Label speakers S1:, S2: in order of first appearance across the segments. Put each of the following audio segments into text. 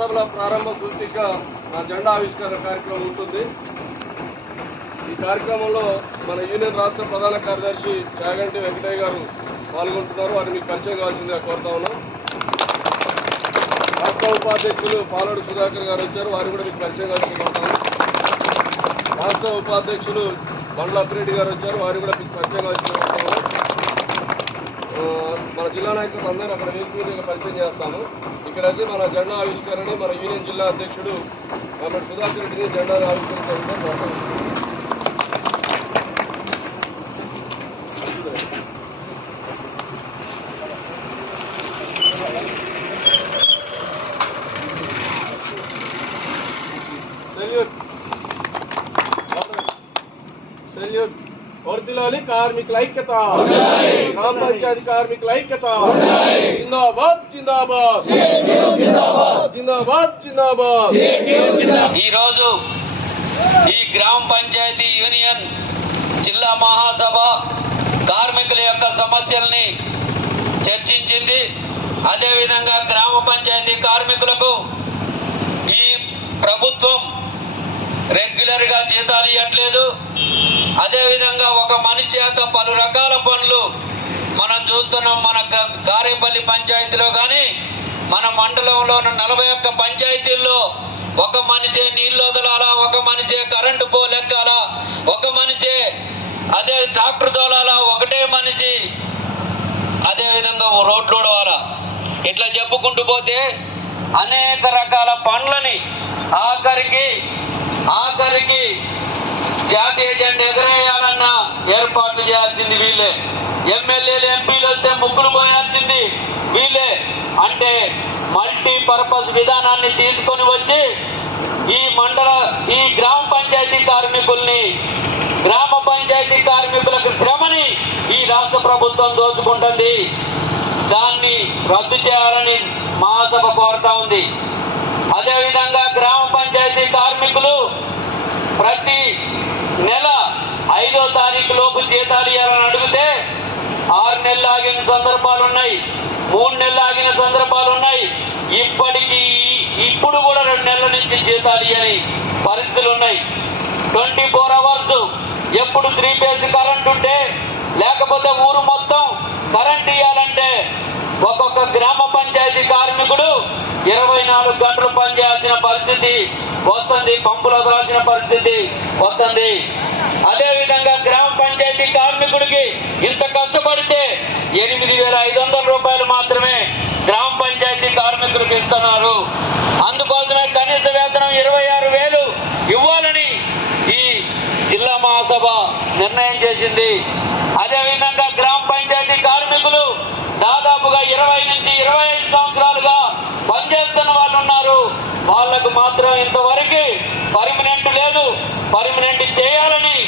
S1: సభల ప్రారంభ సూచిక నా జెండా ఆవిష్కరణ కార్యక్రమం ఉంటుంది. ఈ కార్యక్రమంలో మన యూనియన్ రాష్ట్ర ప్రధాన కార్యదర్శి చాగంటి వెంకటయ్య గారు పాల్గొంటున్నారు. వారిని మీకు పరిచయం కావాల్సిందిగా కోరుతా ఉన్నాం. రాష్ట్ర ఉపాధ్యక్షులు పాలడు సుధాకర్ గారు వచ్చారు. వారు కూడా మీకు పరిచయం కావాల్సింది కోరుతాను రాష్ట్ర ఉపాధ్యక్షులు బండ్ల అప్పిరెడ్డి గారు వచ్చారు. వారు కూడా మీకు పరిచయం కావాల్సింది మన జిల్లా నాయకులు అందరూ అక్కడ వేదిక మీద పరిచయం చేస్తాము. ఇక్కడైతే మన జెండా ఆవిష్కరణ మన యూనియన్ జిల్లా అధ్యక్షుడు మన సుధాకర్ రెడ్డిని జెండా ఆవిష్కరించారు వర్దిలాలి కార్మికుల ఐక్యత. గ్రామ పంచాయతీ కార్మికుల ఐక్యత. జిందాబాద్ జిందాబాద్. జిందాబాద్. జిందాబాద్
S2: ఈరోజు ఈ గ్రామ పంచాయతీ యూనియన్ జిల్లా మహాసభ కార్మికుల యొక్క సమస్యల్ని చర్చించింది. అదేవిధంగా గ్రామ పంచాయతీ కార్మికులకు ఈ ప్రభుత్వం రెగ్యులర్గా జీతాలు ఇవ్వట్లేదు అదేవిధంగా ఒక మనిషి యొక్క పలు రకాల పనులు మనం చూస్తున్నాం. మన కారేపల్లి పంచాయతీలో కానీ మన మండలంలో ఉన్న నలభై ఒక్క పంచాయతీల్లో ఒక మనిషే నీళ్ళు వదలాలా? ఒక మనిషే కరెంటు పోల్ ఎక్కాలా ఒక మనిషే అదే ట్రాక్టర్ తోలాలా? ఒకటే మనిషి అదే విధంగా రోడ్లు ఉడవాలా ఇట్లా చెప్పుకుంటూ పోతే అనేక రకాల పనులని ఆఖరికి ఆఖరికి జాతీయ జెండా ఎగరేయాలన్న ఏర్పాటు చేయాల్సింది వీళ్ళే. ఎమ్మెల్యేలు ఎంపీలు వస్తే ముగ్గులు పోయాల్సింది వీళ్ళే. అంటే మల్టీ పర్పస్ విధానాన్ని తీసుకొని వచ్చి ఈ మండల ఈ గ్రామ పంచాయతీ కార్మికుల్ని గ్రామ పంచాయతీ కార్మికులకు శ్రమని ఈ రాష్ట్ర ప్రభుత్వం దోచుకుంటుంది. దాన్ని రద్దు చేయాలని మహాసభ కోరుతా ఉంది. అదేవిధంగా గ్రామ పంచాయతీ కార్మికులు ప్రతి నెల ఐదో తారీఖు లోపు జీతాలు ఇవ్వాలని అడిగితే ఆరు నెలలు ఆగిన సందర్భాలు ఉన్నాయి మూడు నెలలు ఆగిన సందర్భాలు ఉన్నాయి. ఇప్పటికీ ఇప్పుడు కూడా రెండు నెలల నుంచి జీతాలు ఇవ్వని పరిస్థితులు ఉన్నాయి. ట్వంటీ ఫోర్ అవర్స్ ఎప్పుడు త్రీ ఫేజ్ కరెంట్ ఉంటే లేకపోతే ఊరు మొత్తం కరెంట్ ఇవ్వాలంటే ఒక్కొక్క గ్రామ పంచాయతీ కార్మికుడు ఇరవై నాలుగు గంటలు పనిచేయాల్సిన పరిస్థితి వస్తుంది పంపులు వదలాల్సిన పరిస్థితి వస్తుంది. అదే విధంగా గ్రామ పంచాయతీ కార్మికుడికి ఇంత కష్టపడితే ఎనిమిది వేల ఐదు వందల రూపాయలు మాత్రమే గ్రామ పంచాయతీ కార్మికులకు ఇస్తున్నారు. అందుకోసమే కనీస వేతనం ఇరవై ఆరు వేలు ఇవ్వాలని ఈ జిల్లా మహాసభ నిర్ణయం చేసింది. అదేవిధంగా గ్రామ పంచాయతీ కార్మికులు దాదాపుగా ఇరవై నుంచి ఇరవై ఐదు సంవత్సరాలుగా పనిచేస్తున్న వాళ్ళు ఉన్నారు. వాళ్ళకు మాత్రం ఇంతవరకు పర్మనెంట్ లేదు. పర్మనెంట్ చేయాలని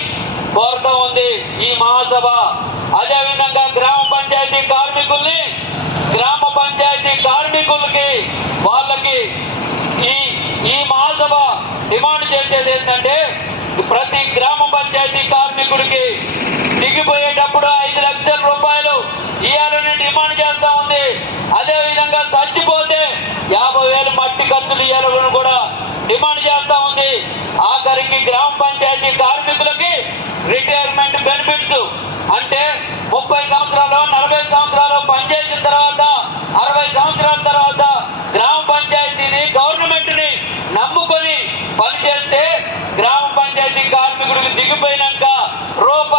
S2: కోరుతా ఉంది ఈ మహాసభ. అదేవిధంగా గ్రామ పంచాయతీ కార్మికుల్ని గ్రామ పంచాయతీ కార్మికులకి వాళ్ళకి ఈ ఈ మహాసభ డిమాండ్ చేసేది ఏంటంటే ప్రతి గ్రామ పంచాయతీ కార్మికుడికి దిగిపోయేటప్పుడు ఐదు లక్షల రూపాయలు ఇవ్వాలని డిమాండ్ చేస్తా ఉంది. అదే విధంగా చచ్చిపోతే యాభై వేలు మట్టి ఖర్చులు ఇవ్వాలని కూడా డిమాండ్ చేస్తా ఉంది. ఆఖరికి గ్రామ పంచాయతీ కార్మికులకి రిటైర్మెంట్ బెనిఫిట్స్. అంటే ముప్పై సంవత్సరాలు నలభై సంవత్సరాలు పనిచేసిన తర్వాత అరవై సంవత్సరాల తర్వాత గ్రామ పంచాయతీని గవర్నమెంట్ని నమ్ముకొని పనిచేస్తే గ్రామ పంచాయతీ కార్మికుడికి దిగిపోయినాక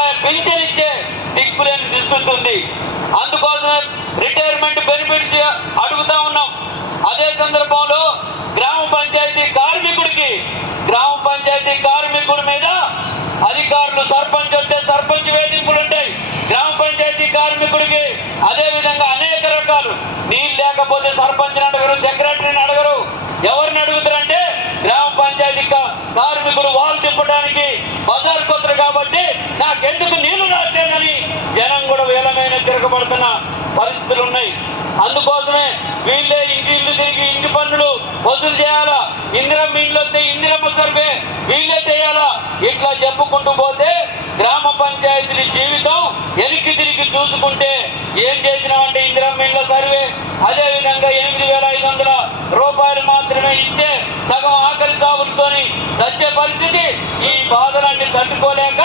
S2: రూపాయి పింఛన్ ఇచ్చే దిక్కులేని దిస్తుంది అందుకోసమే రిటైర్మెంట్ బెనిఫిట్స్ అడుగుతా ఉన్నాం. అదే సందర్భంలో గ్రామ పంచాయతీ కార్మికుడికి గ్రామ పంచాయతీ కార్మికుడి మీద అధికారులు సర్పంచ్ వస్తే సర్పంచ్ వేధింపులు ఉంటాయి. గ్రామ పంచాయతీ కార్మికుడికి అదే విధంగా అనేక రకాలు. నీళ్ళు లేకపోతే సర్పంచ్ అడగరు సెక్రటరీని అడగరు. వెనుకబడుతున్న పరిస్థితులు ఉన్నాయి అందుకోసమే వీళ్ళే ఇంటి ఇల్లు తిరిగి ఇంటి పన్నులు వసూలు చేయాలా? ఇందిరమ్మ ఇండ్లు వస్తే ఇందిరమ్మ సర్వే వీళ్ళే చేయాలా? ఇట్లా చెప్పుకుంటూ పోతే గ్రామ పంచాయతీల జీవితం వెనక్కి తిరిగి చూసుకుంటే ఏం చేసినామంటే ఇందిరమ్మ ఇండ్ల సర్వే? అదే విధంగా ఎనిమిది వేల ఐదు వందల రూపాయలు మాత్రమే ఇస్తే సగం ఆఖరి సాగులతోని సచ్చే పరిస్థితి ఈ బాధలన్నీ తట్టుకోలేక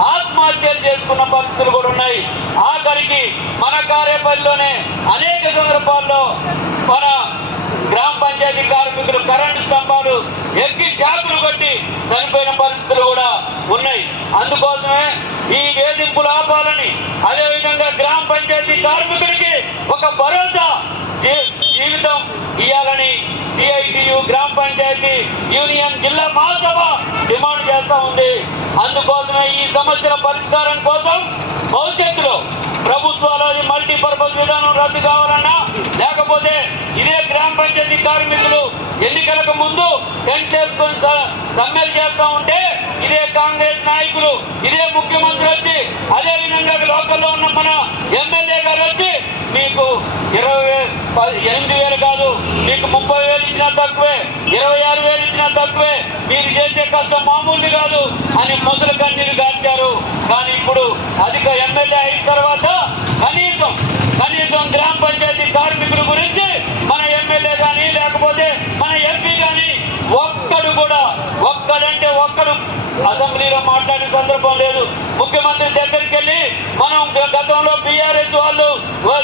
S2: ఆత్మహత్యలు చేసుకున్న పరిస్థితులు కూడా ఉన్నాయి. ఆఖరికి మన కార్యపల్లిలోనే అనేక సందర్భాల్లో మన గ్రామ పంచాయతీ కార్మికులు కరెంటు స్తంభాలు ఎక్కి షాకులు కొట్టి చనిపోయిన పరిస్థితులు కూడా ఉన్నాయి. అందుకోసమే ఈ వేధింపులు ఆపాలని అదేవిధంగా గ్రామ పంచాయతీ కార్మికుడికి ఒక భరోసా జీవితం ఇవ్వాలని గ్రామ యూనియన్ జిల్లా మహాసభ డిమాండ్ చేస్తా ఉంది. అందుకోసమే ఈ సమస్యల పరిష్కారం కోసం భవిష్యత్తులో ప్రభుత్వాలు అది మల్టీపర్పస్ విధానం రద్దు కావాలన్నా లేకపోతే ఇదే గ్రామ పంచాయతీ కార్మికులు ఎన్నికలకు ముందు టెంట్ వేసుకొని సమ్మెలు చేస్తా ఉంటే ఇదే కాంగ్రెస్ నాయకులు ఇదే ముఖ్యమంత్రి వచ్చి అదే విధంగా లోకల్లో ఉన్న మన ఎమ్మెల్యే గారు వచ్చి మీకు ఇరవై పది- ఎనిమిది వేలు కాదు మీకు ముప్పై వేలు ఇచ్చినా తక్కువే ఇరవై ఆరు వేలు ఇచ్చినా తక్కువే మీరు చేసే కష్టం మామూలుది కాదు అని మొదలు కన్నీరు గార్చారు. కానీ ఇప్పుడు అధిక ఎమ్మెల్యే అయిన తర్వాత కనీసం కనీసం గ్రామ పంచాయతీ కార్మికుల గురించి మన ఎమ్మెల్యే కానీ లేకపోతే మన ఎంపీ కానీ ఒక్కడు కూడా ఒక్కడంటే ఒక్కడు అసెంబ్లీలో మాట్లాడే సందర్భం లేదు. ముఖ్యమంత్రి దగ్గరికి వెళ్ళి మనం గతంలో బీఆర్ఎస్ వాళ్ళు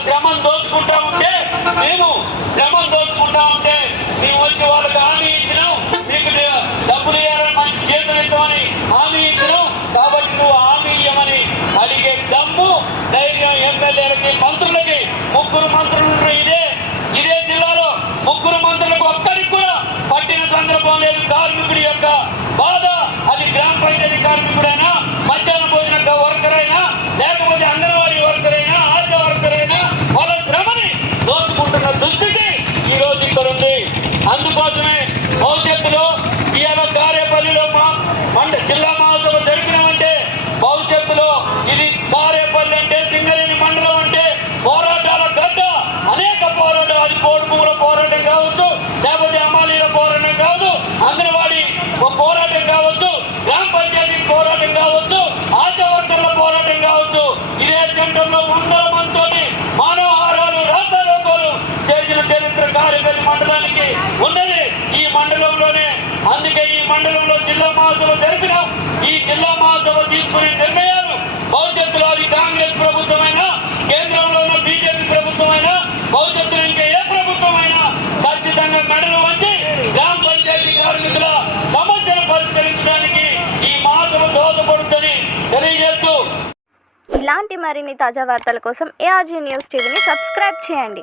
S2: శ్రమం దోచుకుంటా ఉంటే మేము శ్రమం దోచుకుంటా ఉంటే మేము వచ్చి వాళ్ళకి హామీ ఇచ్చినాం మీకు డి- డబ్బులు ఇవ్వాలని మంచి చేతులు ఇస్తామని హామీ ఇచ్చినాం కాబట్టి నువ్వు హామీ ఇవ్వమని అడిగే దమ్ము ధైర్యం ఎమ్మెల్యేలకి మంత్రులకి ముగ్గురు మంత్రులు ఉన్నారు ఇదే ఇదే జిల్లాలో ముగ్గురు మంత్రులకు ఒక్కరికి కూడా పట్టిన సందర్భం లేదు కార్మికుడి యొక్క బాధ అది గ్రామ పంచాయతీ కార్మికుడైనా మధ్యాహ్న భోజన వర్కర్ అయినా లేకపోతే అంగన్వాడీ వర్కర్ అయినా ఆశా వర్కర్ అయినా వాళ్ళ శ్రమని దోచుకుంటున్న దుస్థితి ఈ రోజు ఇక్కడ ఉంది అందుకోసమే భవిష్యత్తులో ఇవాళ కారేపల్లిలో జిల్లా మహోత్సవ జరిపినాం ఈ జిల్లా మహోత్సవ తీసుకునే నిర్ణయాలు భవిష్యత్తులో అది కాంగ్రెస్ ప్రభుత్వమైన కేంద్రంలో ఉన్న బీజేపీ ప్రభుత్వమైనా భవిష్యత్తులో ఇంకా ఏ ప్రభుత్వమైనా ఖచ్చితంగా మెడలు వచ్చి గ్రామ పంచాయతీ కార్మికుల సమస్యను పరిష్కరించడానికి ఈ మహోత్సవం దోహదపడుతుందని తెలియజేస్తూ
S3: ఇలాంటి మరిన్ని తాజా వార్తల కోసం ఏఆర్జీ న్యూస్ టీవీని సబ్స్క్రైబ్ చేయండి.